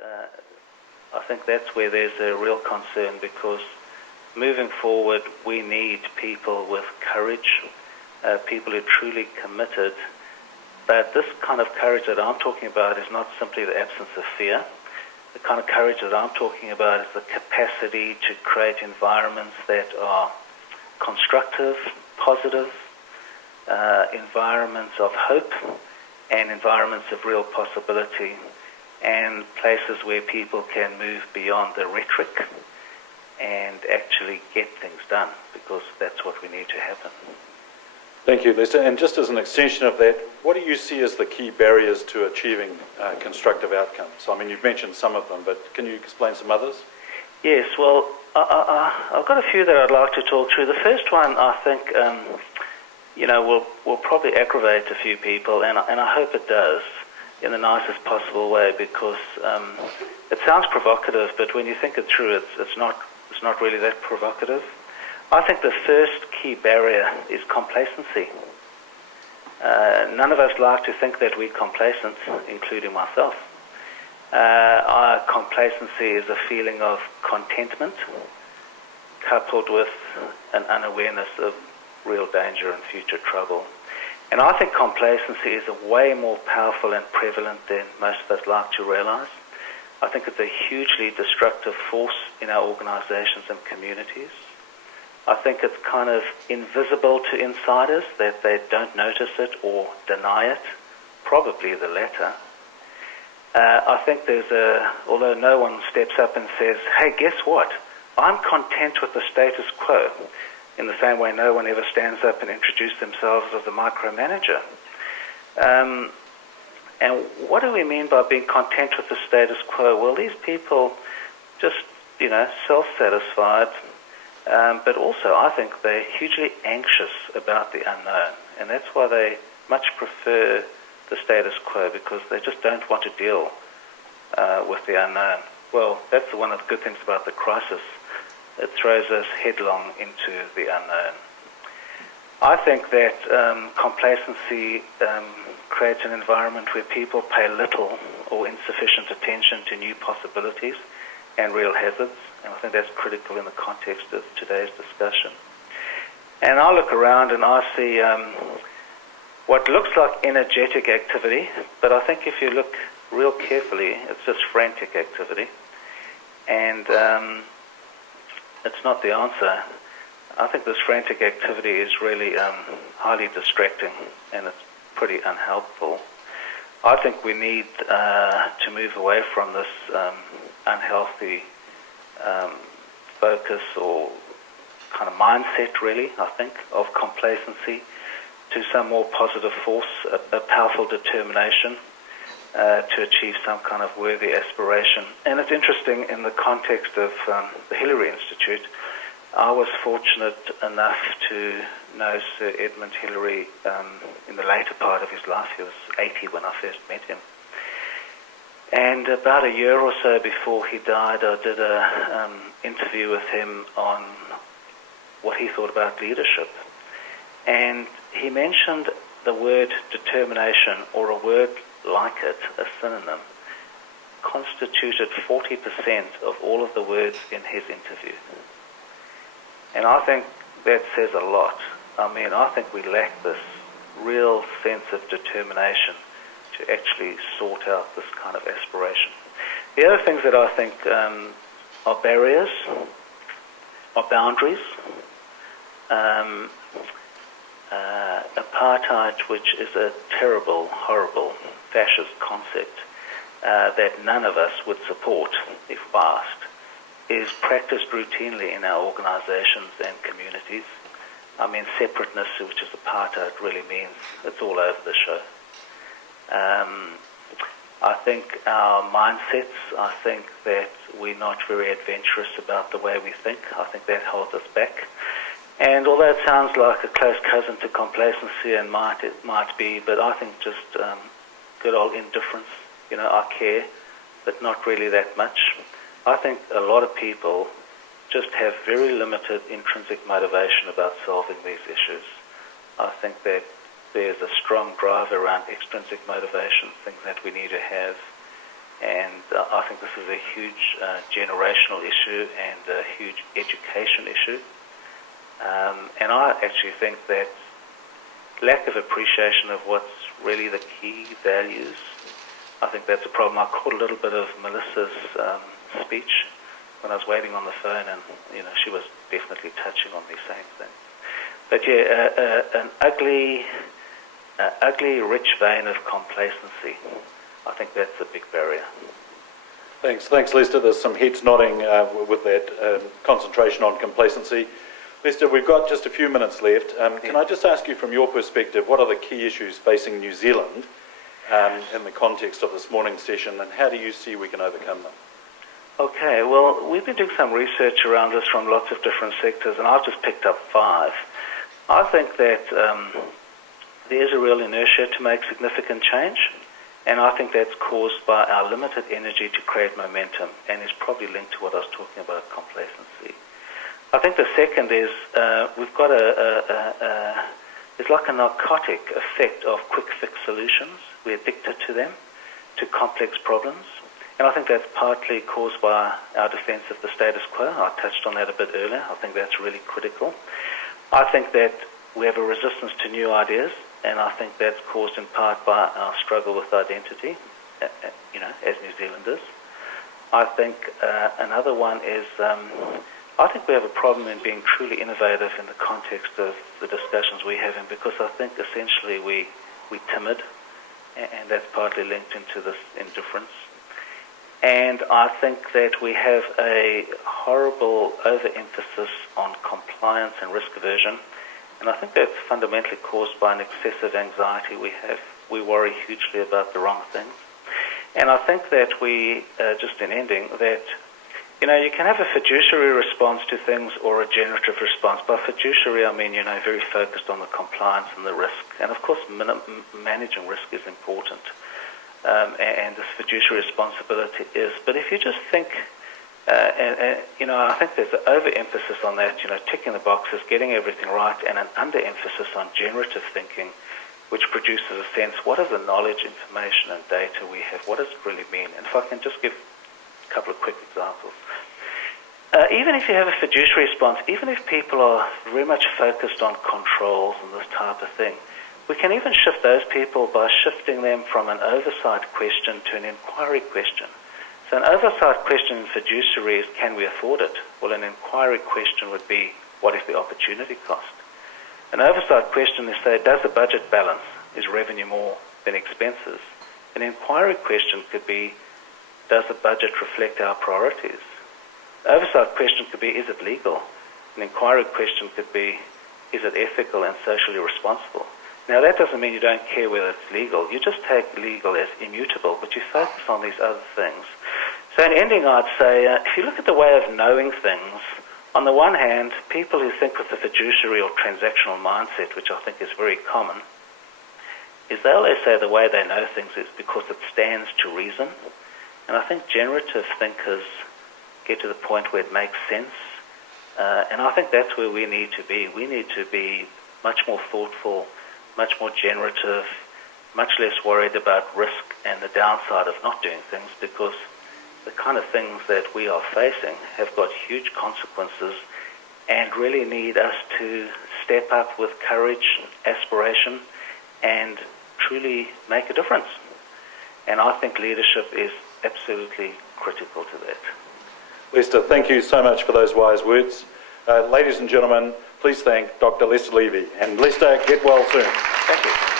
I think that's where there's a real concern, because moving forward we need people with courage, people who are truly committed. But this kind of courage that I'm talking about is not simply the absence of fear. The kind of courage that I'm talking about is the capacity to create environments that are constructive, positive, environments of hope, and environments of real possibility, and places where people can move beyond the rhetoric and actually get things done, because that's what we need to happen. Thank you, Lester. And just as an extension of that, what do you see as the key barriers to achieving constructive outcomes? I mean, you've mentioned some of them, but can you explain some others? Yes, well, I've got a few that I'd like to talk through. The first one, I think, will probably aggravate a few people, and I hope it does in the nicest possible way, because it sounds provocative, but when you think it through, it's not really that provocative. I think the first key barrier is complacency. None of us like to think that we're complacent, including myself. Our complacency is a feeling of contentment coupled with an unawareness of real danger and future trouble. And I think complacency is a way more powerful and prevalent than most of us like to realize. I think it's a hugely destructive force in our organizations and communities. I think it's kind of invisible to insiders, that they don't notice it or deny it, probably the latter. I think although no one steps up and says, hey, guess what? I'm content with the status quo, in the same way no one ever stands up and introduces themselves as a micromanager. And what do we mean by being content with the status quo? Well, these people just, self-satisfied, but also I think they're hugely anxious about the unknown, and that's why they much prefer the status quo, because they just don't want to deal with the unknown. Well, that's one of the good things about the crisis. It throws us headlong into the unknown. I think that complacency creates an environment where people pay little or insufficient attention to new possibilities and real hazards, and I think that's critical in the context of today's discussion. And I look around and I see what looks like energetic activity, but I think if you look real carefully, it's just frantic activity. And it's not the answer. I think this frantic activity is really highly distracting, and it's pretty unhelpful. I think we need to move away from this unhealthy focus or kind of mindset, really, I think, of complacency, to some more positive force, a powerful determination to achieve some kind of worthy aspiration. And it's interesting, in the context of the Hillary Institute, I was fortunate enough to know Sir Edmund Hillary in the later part of his life. He was 80 when I first met him. And about a year or so before he died, I did an interview with him on what he thought about leadership. And he mentioned the word determination, or a word like it, a synonym, constituted 40% of all of the words in his interview. And I think that says a lot. I mean, I think we lack this real sense of determination to actually sort out this kind of aspiration. The other things that I think are barriers, are boundaries. Apartheid, which is a terrible, horrible fascist concept that none of us would support if asked, is practiced routinely in our organizations and communities. I mean, separateness, which is apartheid, really means it's all over the show. I think our mindsets, I think that we're not very adventurous about the way we think. I think that holds us back. And although it sounds like a close cousin to complacency, and it might be, but I think just good old indifference. I care, but not really that much. I think a lot of people just have very limited intrinsic motivation about solving these issues. I think that there's a strong drive around extrinsic motivation, things that we need to have. And I think this is a huge generational issue and a huge education issue. And I actually think that lack of appreciation of what's really the key values, I think that's a problem. I caught a little bit of Melissa's speech when I was waiting on the phone, and she was definitely touching on these same things. But yeah, an ugly, rich vein of complacency. I think that's a big barrier. Thanks, Lester. There's some heads nodding with that concentration on complacency. Lester, we've got just a few minutes left. Can I just ask you, from your perspective, what are the key issues facing New Zealand in the context of this morning's session, and how do you see we can overcome them? Okay, well, we've been doing some research around this from lots of different sectors, and I've just picked up 5. I think that there is a real inertia to make significant change, and I think that's caused by our limited energy to create momentum, and is probably linked to what I was talking about, complacency. I think the second is we've got it's like a narcotic effect of quick fix solutions. We're addicted to them, to complex problems. And I think that's partly caused by our defense of the status quo. I touched on that a bit earlier. I think that's really critical. I think that we have a resistance to new ideas, and I think that's caused in part by our struggle with identity, as New Zealanders. I think another one is I think we have a problem in being truly innovative in the context of the discussions we're having, because I think essentially we're timid, and that's partly linked into this indifference. And I think that we have a horrible overemphasis on compliance and risk aversion, and I think that's fundamentally caused by an excessive anxiety we have. We worry hugely about the wrong things. And I think that just in ending, that you can have a fiduciary response to things or a generative response. By fiduciary, I mean, very focused on the compliance and the risk. And of course, managing risk is important. And this fiduciary responsibility is. But if you just think, I think there's an overemphasis on that, ticking the boxes, getting everything right, and an underemphasis on generative thinking, which produces a sense, what is the knowledge, information, and data we have? What does it really mean? And if I can just give a couple of quick examples. Even if you have a fiduciary response, even if people are very much focused on controls and this type of thing, we can even shift those people by shifting them from an oversight question to an inquiry question. So an oversight question in fiduciary is, can we afford it? Well, an inquiry question would be, what is the opportunity cost? An oversight question is, say, does the budget balance? Is revenue more than expenses? An inquiry question could be, does the budget reflect our priorities? An oversight question could be, is it legal? An inquiry question could be, is it ethical and socially responsible? Now, that doesn't mean you don't care whether it's legal. You just take legal as immutable, but you focus on these other things. So in ending, I'd say, if you look at the way of knowing things, on the one hand, people who think with the fiduciary or transactional mindset, which I think is very common, is they always say the way they know things is because it stands to reason. And I think generative thinkers get to the point where it makes sense. And I think that's where we need to be. We need to be much more thoughtful, much more generative, much less worried about risk and the downside of not doing things, because the kind of things that we are facing have got huge consequences and really need us to step up with courage, aspiration, and truly make a difference. And I think leadership is absolutely critical to that. Lester, thank you so much for those wise words. Ladies and gentlemen, please thank Dr. Lester Levy. And Lester, get well soon. Thank you.